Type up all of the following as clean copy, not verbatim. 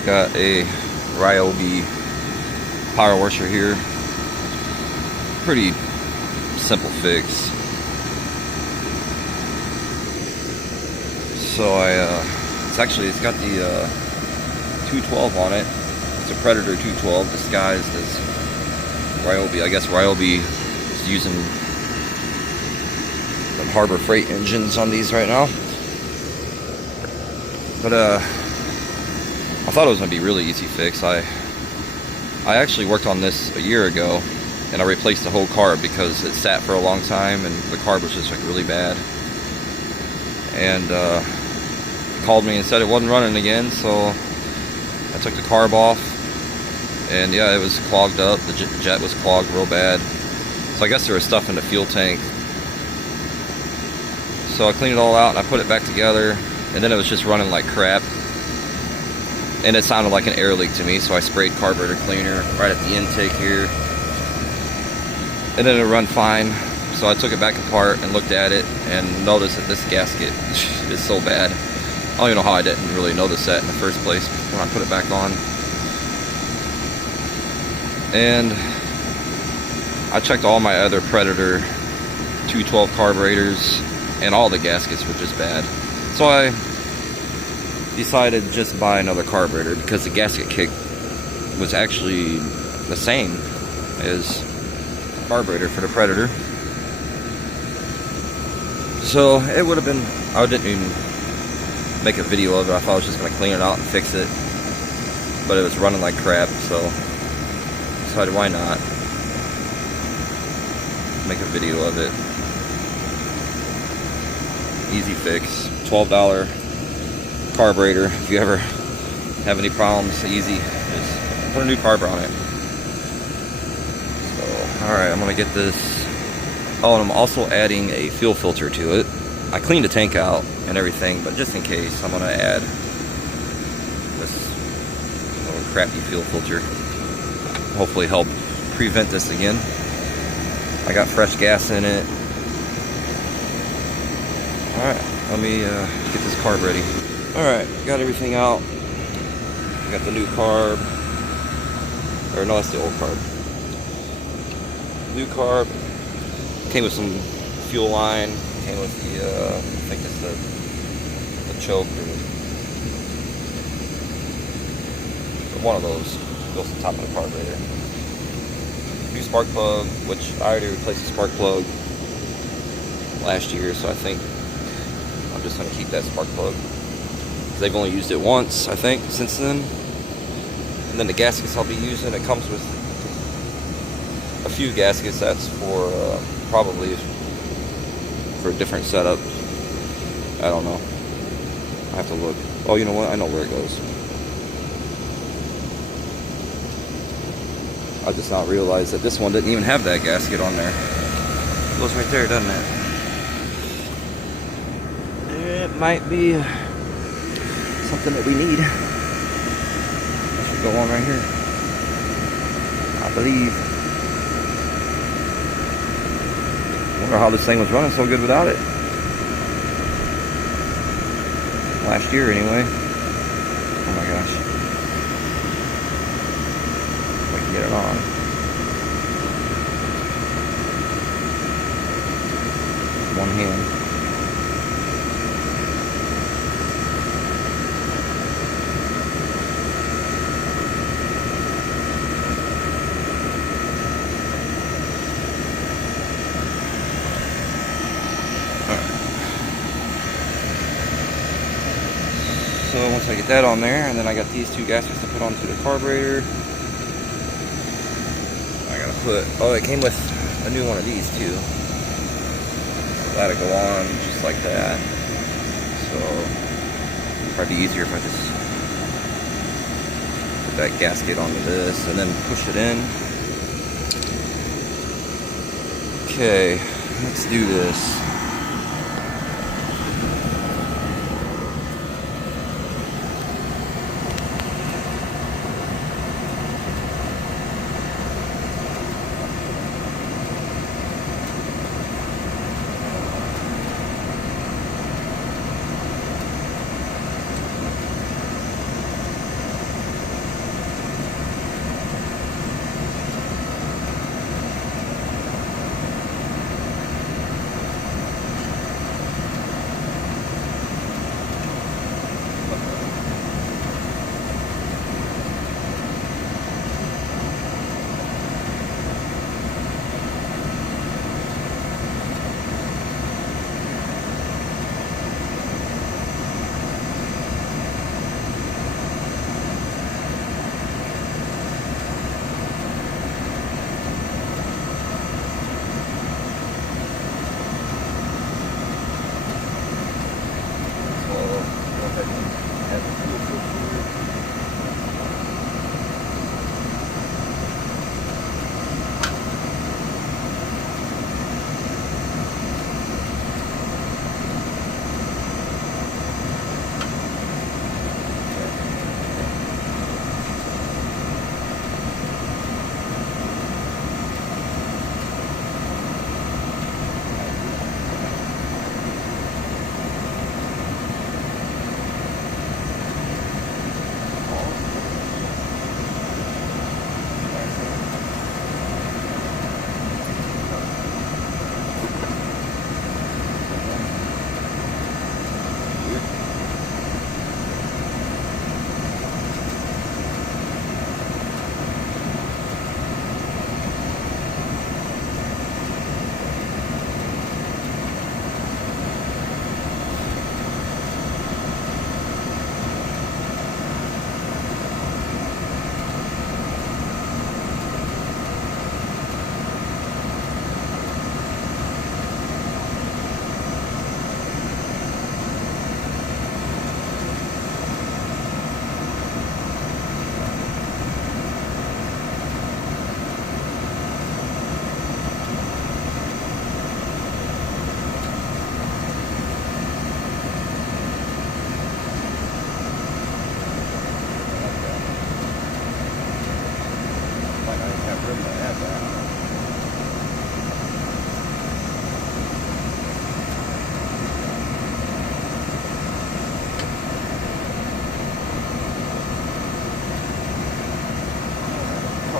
I got a Ryobi power washer here. Pretty simple fix. So it's got the 212 on it. It's a Predator 212 disguised as Ryobi. I guess Ryobi is using the Harbor Freight engines on these right now. But I thought it was going to be a really easy fix. I actually worked on this a year ago, and I replaced the whole carb because it sat for a long time and the carb was just like really bad. And called me and said it wasn't running again, so I took the carb off, and yeah, it was clogged up. The jet was clogged real bad. So I guess there was stuff in the fuel tank. So I cleaned it all out and I put it back together, and then it was just running like crap. And it sounded like an air leak to me, so I sprayed carburetor cleaner right at the intake here. And then it run fine. So I took it back apart and looked at it and noticed that this gasket is so bad. I don't even know how I didn't really notice that in the first place when I put it back on. And I checked all my other Predator 212 carburetors, and all the gaskets were just bad. So I decided to just buy another carburetor because the gasket kick was actually the same as the carburetor for the Predator. So it would have been, I didn't even make a video of it. I thought I was just going to clean it out and fix it, but it was running like crap, so I decided why not make a video of it. Easy fix, $12 carburetor. If you ever have any problems, easy, just put a new carb on it. So alright, I'm going to get this. Oh, and I'm also adding a fuel filter to it. I cleaned the tank out and everything, but just in case, I'm going to add this little crappy fuel filter. Hopefully help prevent this again. I got fresh gas in it. Alright, let me get this carb ready. Alright, got everything out. Got the new carb. Or no, that's the old carb. New carb. Came with some fuel line. Came with the, I think it's the choke, or one of those. Goes to the top of the carburetor. New spark plug, which I already replaced the spark plug last year, so I think I'm just going to keep that spark plug. They've only used it once, I think, since then. And then the gaskets I'll be using, it comes with a few gaskets. That's for probably for a different setup. I don't know. I have to look. Oh, you know what? I know where it goes. I just not realized that this one didn't even have that gasket on there. It goes right there, doesn't it? It might be something that we need. That should go on right here, I believe. Wonder how this thing was running so good without it. Last year, anyway. Oh my gosh. If I can get it on. One hand. So once I get that on there, and then I got these two gaskets to put onto the carburetor. I gotta put, oh, it came with a new one of these too. So that'll go on just like that. So it'd probably be easier if I just put that gasket onto this and then push it in. Okay, let's do this.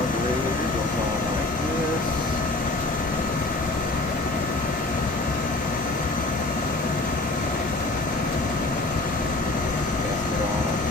carburetor goes on like this. Gasket on.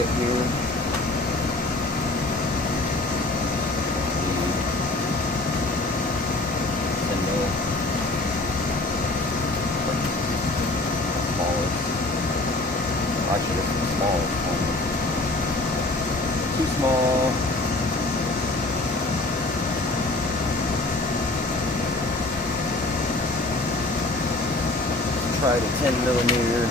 kit here. 10 mil. Smallest. Actually, this is the smallest one. Too small. Try the 10 millimeter.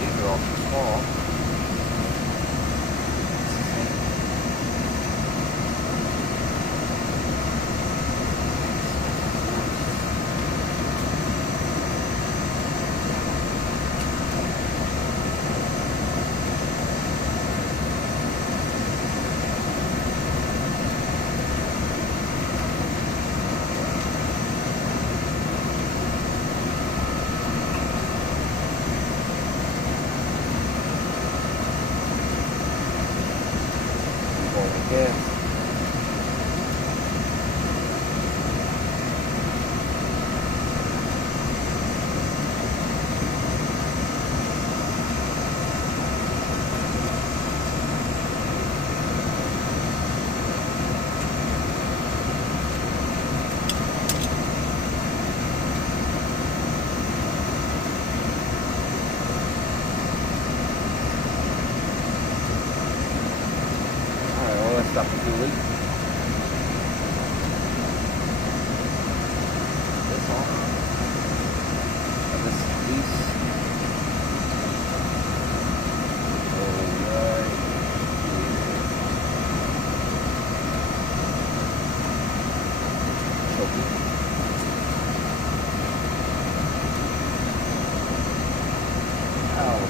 These are all too small. Yeah. Stop the leak. This off. And this piece. Alright. Choking. Ow.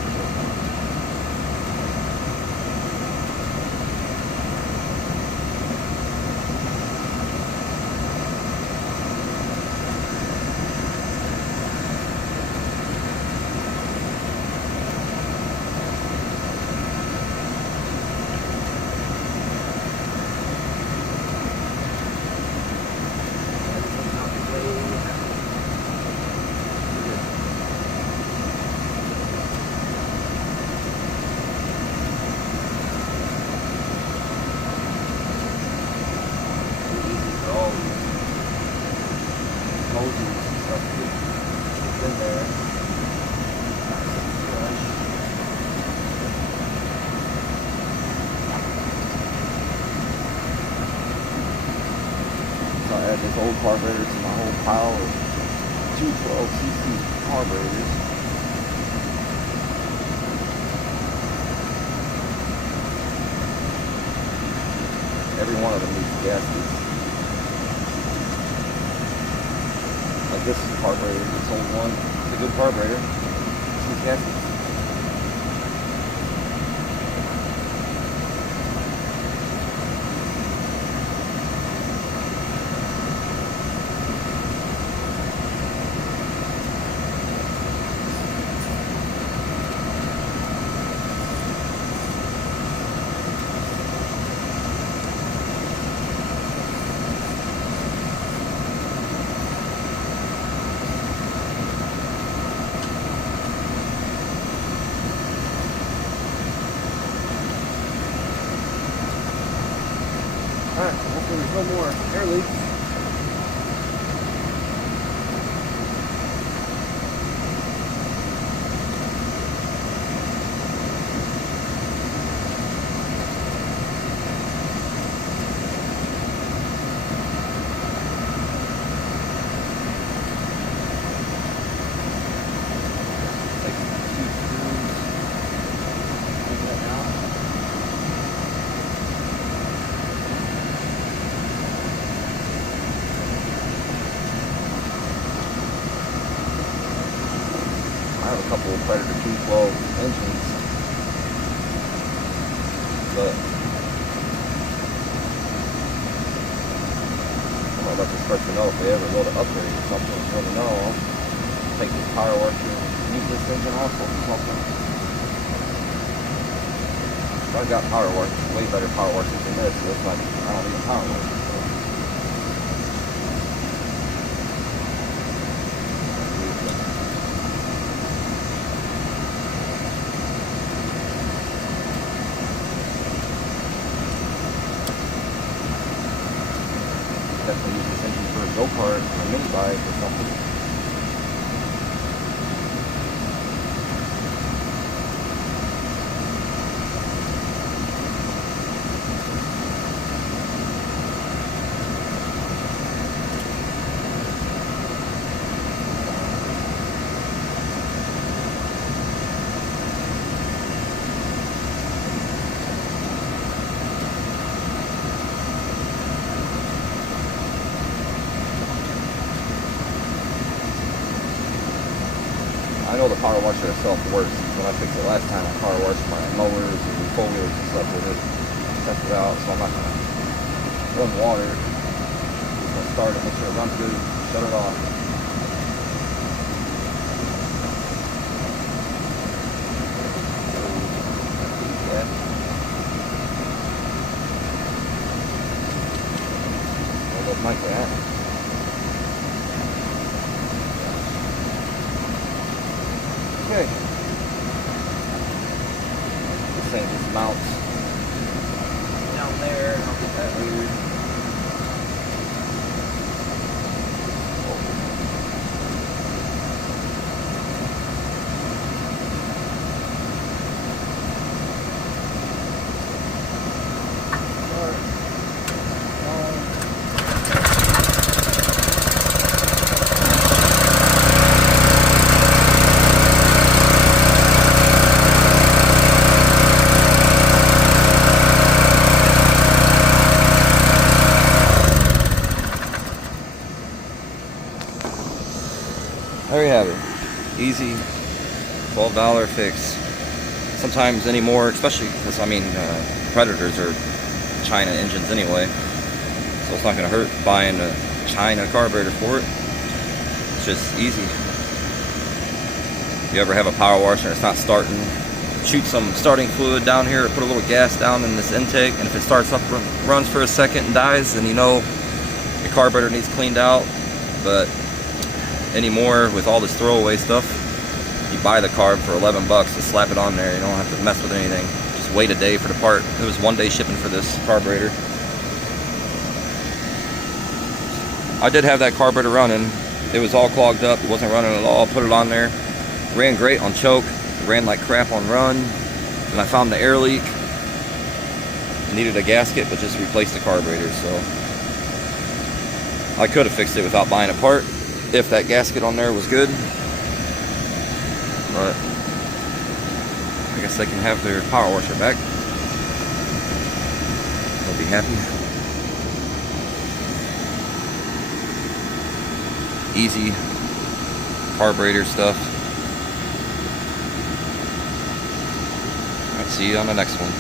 In there. So I add this old carburetor to my whole pile of 212cc carburetors. Every one of them needs gaskets. Like this carburetor, this old one, it's a good carburetor. These gaskets. Alright, hopefully there's no more air leaks. couple of Predator 212 engines, but I'm gonna let this person know if they ever go to upgrade or something. Let me know. I'll take this power washer and use this engine also or something. I got power washers, way better power washers than this, so it's like I don't need a power washer. So. Definitely use this engine for a go-kart or a mini bike or something. I know the power washer itself works. When I fixed it last time, I power washed my mowers and foliars and stuff with it. Test it out, so I'm not gonna run water. Just gonna start it, make sure it runs good, shut it off. It looks like that. Okay. This thing just mounts down there. I'll get that weird. There you have it. Easy $12 fix. Sometimes anymore, especially because Predators are China engines anyway, so it's not going to hurt buying a China carburetor for it. It's just easy. If you ever have a power washer and it's not starting, shoot some starting fluid down here, or put a little gas down in this intake, and if it starts up, runs for a second and dies, then you know your carburetor needs cleaned out. But anymore, with all this throwaway stuff, you buy the carb for 11 bucks to slap it on there. You don't have to mess with anything. Just wait a day for the part. It was 1 day shipping for this carburetor. I did have that carburetor running. It was all clogged up. It wasn't running at all. Put it on there. Ran great on choke. Ran like crap on run. And I found the air leak. Needed a gasket, but just replaced the carburetor. So I could have fixed it without buying a part if that gasket on there was good, but I guess they can have their power washer back. They'll be happy. Easy carburetor stuff. I'll see you on the next one.